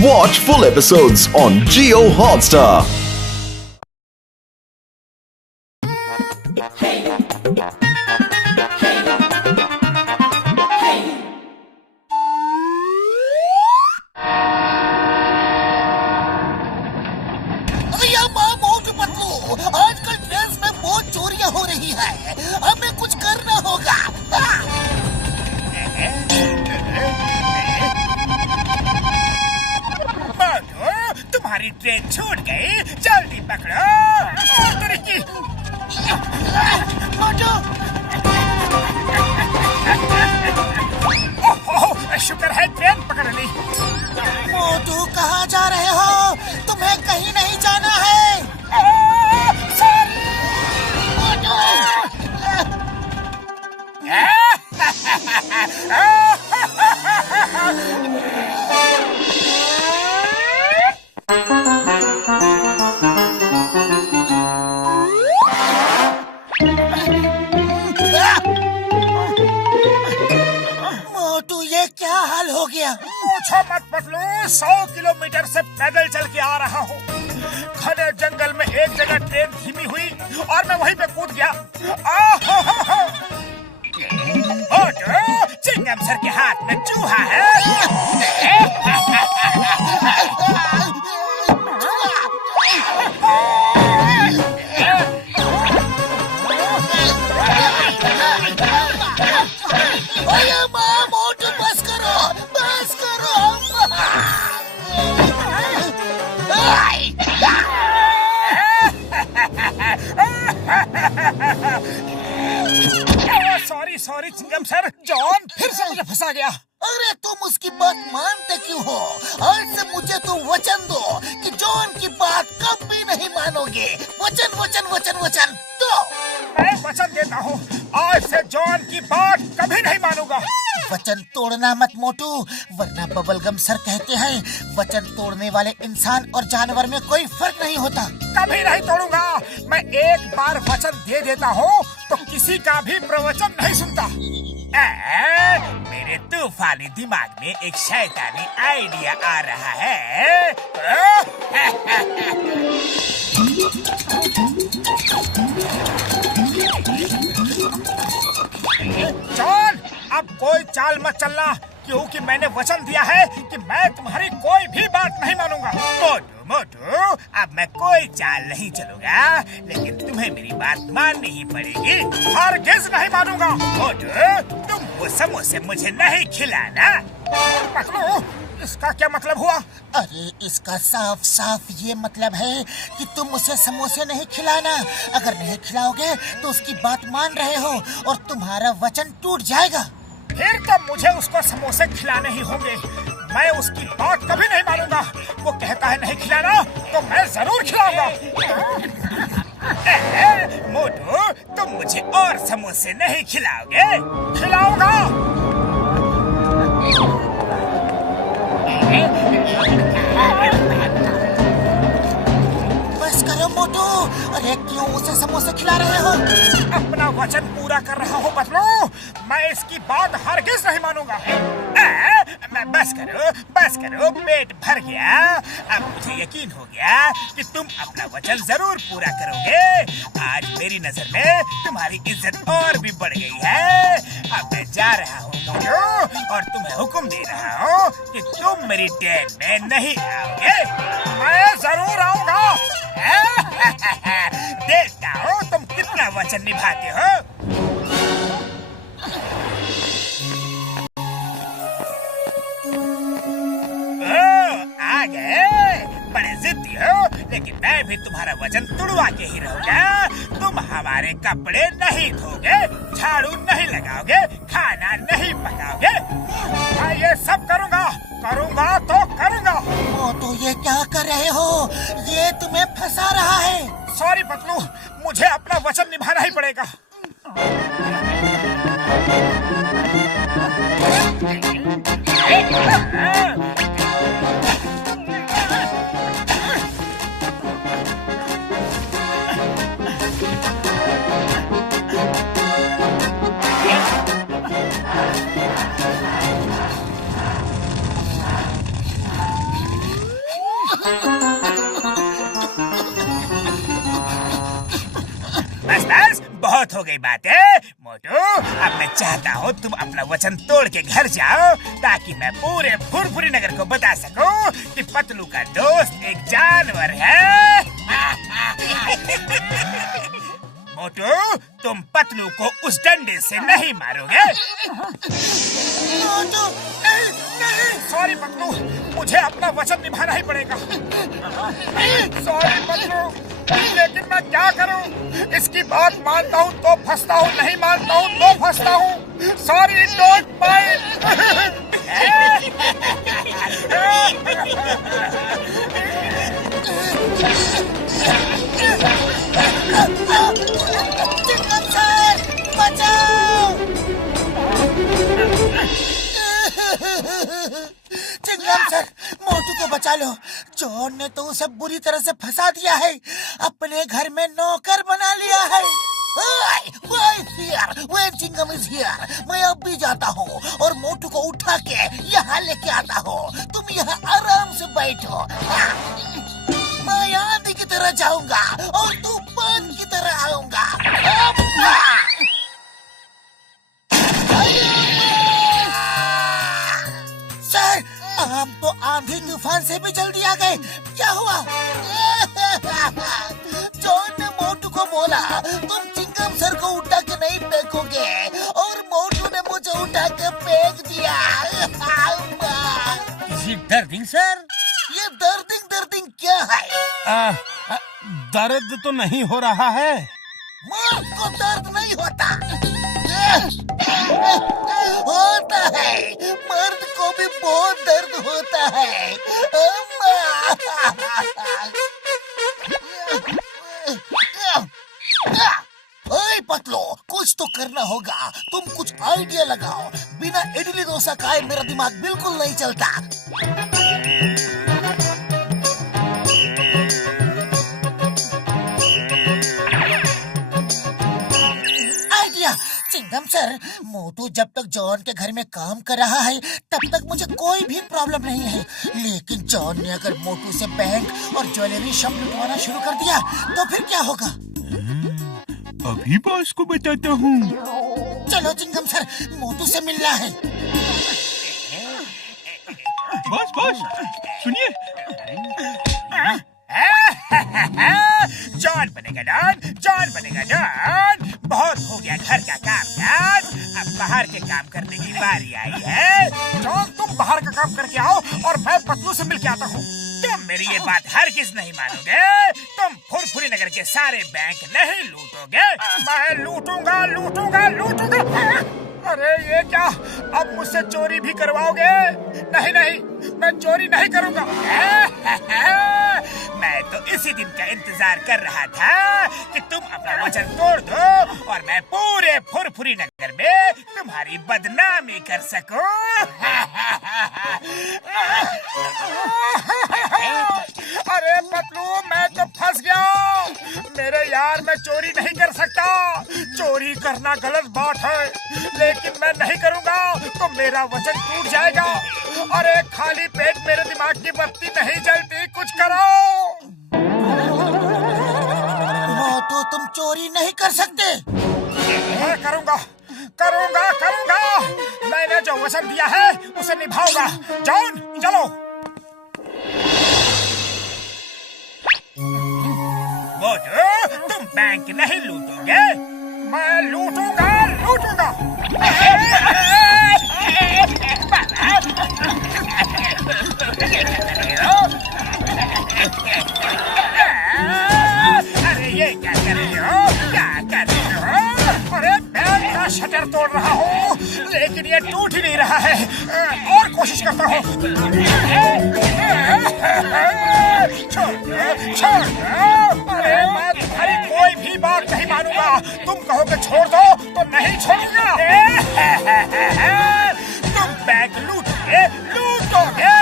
Watch full episodes on Jio Hotstar. आजकल dress में बहुत चोरियां हो रही है, हमें कुछ करना होगा। तुम्हारी ट्रेन छूट गई, जल्दी पकड़ो। शुक्र है ट्रेन पकड़ ली। मोटू कहाँ जा रहे हो? तुम्हें कहीं नहीं जाना है। मोटू ये क्या हाल हो गया? पूछो मत पतलू, 100 किलोमीटर से पैदल चल के आ रहा हूँ। घने जंगल में एक जगह ट्रेन धीमी हुई और मैं वहीं पे कूद गया। चिंगम सर के हाथ में चूहा है। मोटू बस करो, बस करो। सॉरी चिंगम सर, जॉन फिर से मुझे फंसा गया। अरे तुम उसकी बात मानते क्यों हो? आज से मुझे तुम वचन दो कि जॉन की बात कभी नहीं मानोगे। वचन वचन वचन वचन दो। मैं वचन देता हूँ, आज से जॉन की बात कभी नहीं मानूंगा। वचन तोड़ना मत मोटू, वरना बबलगम सर कहते हैं वचन तोड़ने वाले इंसान और जानवर में कोई फर्क नहीं होता। कभी नहीं तोड़ूंगा। मैं एक बार वचन दे देता हूँ तो किसी का भी प्रवचन नहीं सुनता। मेरे तूफानी दिमाग में एक शैतानी आइडिया आ रहा है। जॉन, अब कोई चाल मत चलना, क्योंकि मैंने वचन दिया है कि मैं तुम्हारी कोई भी बात नहीं मानूंगा। मोटू मोटू, अब मैं कोई चाल नहीं चलूंगा, लेकिन तुम्हें मेरी बात माननी ही पड़ेगी। हरगिज़ नहीं मानूंगा। मोटू, तुम वो समोसे मुझे नहीं खिलाना। पकड़ो, इसका क्या मतलब हुआ? अरे इसका साफ साफ ये मतलब है कि तुम उसे समोसे नहीं खिलाना। अगर नहीं खिलाओगे तो उसकी बात मान रहे हो और तुम्हारा वचन टूट जाएगा। फिर तो मुझे उसको समोसे खिलाने ही होंगे। मैं उसकी बात कभी नहीं मानूंगा। वो कहता है नहीं खिलाना तो मैं जरूर खिलाऊंगा। मोटू, तुम मुझे और समोसे नहीं खिलाओगे? खिलाऊंगा। बस करो मोटू, अरे क्यों उसे समोसे खिला रहे हो? अपना वचन पूरा कर रहा हूँ बदलू, मैं इसकी बात हरगिज़ नहीं मानूंगा। मैं बस करो, पेट भर गया। अब मुझे यकीन हो गया कि तुम अपना वचन जरूर पूरा करोगे। आज मेरी नजर में तुम्हारी इज्जत और भी बढ़ गई है। अब मैं जा रहा हूँ मोटू, और तुम्हें हुक्म दे रहा हूँ कि तुम मेरी ट्रेन में नहीं आओगे। मैं जरूर आऊंगा। देखता हूँ तुम कितना वचन निभाते हो। आ गए, बड़े जिद्दी हो, लेकिन मैं भी तुम्हारा वचन तुड़वा के ही रहूंगा। तुम हमारे कपड़े नहीं धोगे, झाड़ू नहीं लगाओगे, खाना नहीं पकाओगे। मैं ये सब करूंगा तो करूंगा। मोटू ये क्या कर रहे हो? ये तुम्हें फंसा रहा है। सॉरी पतलू, मुझे अपना वचन निभाना ही पड़ेगा। बस बस, बहुत हो गई बातें मोटू। अब मैं चाहता हूँ तुम अपना वचन तोड़ के घर जाओ, ताकि मैं पूरे फुरफुरी नगर को बता सकूं कि पतलू का दोस्त एक जानवर है। मोटू, तुम पतलू को उस डंडे से नहीं मारोगे। मोटू, नहीं, नहीं। सॉरी पतलू, मुझे अपना वचन निभाना ही पड़ेगा। सॉरी पतलू, लेकिन मैं क्या करूं? इसकी बात मानता हूं तो फंसता हूं, नहीं मानता हूं तो फंसता हूं। Sorry, don't mind. Chingum sir, बचाओ! चिंगम सर, मोटू को बचा लो। चोर ने तो उसे बुरी तरह से फंसा दिया है, अपने घर में नौकर बना लिया है। Chingum is here. मैं अब भी जाता हूँ और मोटू को उठा के यहाँ लेके आता हूँ। तुम यहाँ आराम से बैठो। मैं आंधी की तरह जाऊंगा और तूफान की तरह आऊंगा। सर, हम तो आंधी तूफान से भी जल्दी आ गए। क्या हुआ? जॉन ने मोटू को बोला तुम चिंगम सर को उठा के नहीं फेंकोगे, और मोटू ने मुझे उठा के फेंक दिया। दर्दिंग सर? ये दर्दिंग क्या है? दर्द तो नहीं हो रहा है। मर्द को दर्द नहीं होता। होता है, मर्द को भी बहुत दर्द होता है। ओए पतलो, कुछ तो करना होगा। तुम कुछ आइडिया लगाओ। बिना इडली डोसा खाए मेरा दिमाग बिल्कुल नहीं चलता। चिंगम सर, मोटू जब तक जॉन के घर में काम कर रहा है तब तक मुझे कोई भी प्रॉब्लम नहीं है, लेकिन जॉन ने अगर मोटू से बैंक और ज्वेलरी शॉप लुटवाना शुरू कर दिया तो फिर क्या होगा? अभी बॉस को बताता हूँ। चलो चिंगम सर, मोटू से मिलना है। बॉस सुनिए। जॉन बनेगा डॉन, जॉन बनेगा डॉन। बहुत हो गया घर का काम यार, अब बाहर के काम करने की बारी आई है। जॉन, तुम बाहर का काम करके आओ और मैं पतलू से मिल के आता हूँ। तुम मेरी ये बात हरगिज नहीं मानोगे। तुम फुरफुरी नगर के सारे बैंक नहीं लूटोगे। मैं लूटूंगा। अरे ये क्या, अब मुझसे चोरी भी करवाओगे? नहीं, मैं चोरी नहीं करूंगा। मैं तो इसी दिन का इंतजार कर रहा था कि तुम अपना वचन तोड़ दो और मैं पूरे फुरफुरी नगर में तुम्हारी बदनामी कर सकूं। अरे पतलू, मैं तो फंस गया। मेरे यार, मैं चोरी नहीं कर सकता। चोरी करना गलत बात है, लेकिन मैं नहीं करूंगा तो मेरा वचन टूट जाएगा। अरे खाली पेट मेरे दिमाग की बत्ती नहीं जलती, कुछ करो। मोटू, तुम चोरी नहीं कर सकते। मैं करूंगा। मैंने जो वचन दिया है उसे निभाऊंगा। जॉन, चलो। मोटू, तुम बैंक नहीं लूटोगे। मैं लूटूंगा। अरे ये क्या कर रहे हो? अरे बैंक का शटर तोड़ रहा हूँ, लेकिन ये टूट ही नहीं रहा है। और कोशिश करता हूँ। छोड़। अरे मैं तुम्हारी कोई भी बात नहीं मानूंगा। तुम कहोगे छोड़ दो तो नहीं छोड़ूंगा। तुम बैंक लूटोगे।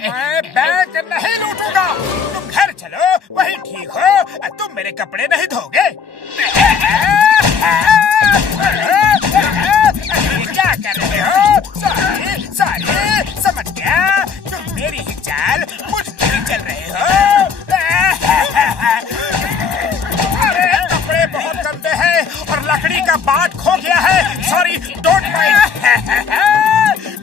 मैं बैंक नहीं लूटूंगा। तुम घर चलो, वही ठीक हो। तुम मेरे कपड़े नहीं धोगे। क्या कर रहे हो? सॉरी, समझ गया। तुम मेरी ही चाल मुझ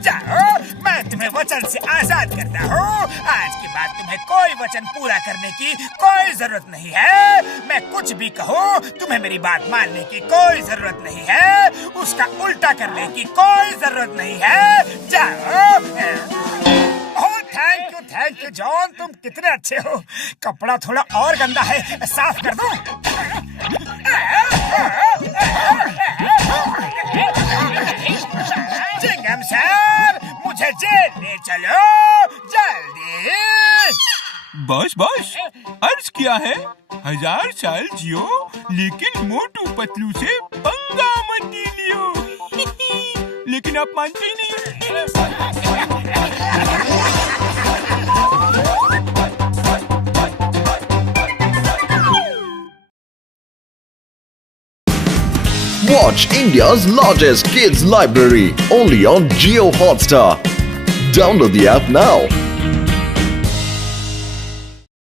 जाओ, मैं तुम्हें वचन से आजाद करता हूँ। आज के बाद तुम्हें कोई वचन पूरा करने की कोई जरूरत नहीं है। मैं कुछ भी कहूँ, तुम्हें मेरी बात मानने की कोई जरूरत नहीं है, उसका उल्टा करने की कोई जरूरत नहीं है। जाओ। थैंक यू जॉन, तुम कितने अच्छे हो। कपड़ा थोड़ा और गंदा है, साफ कर दो। चिंगम सर, मुझे जेल ले चलो जल्दी। बॉस अर्ज किया है 1000 साल जियो, लेकिन मोटू पतलू से पंगा मत लियो। लेकिन आप मानते ही नहीं। Watch India's largest kids library only on Jio Hotstar. Download the app now.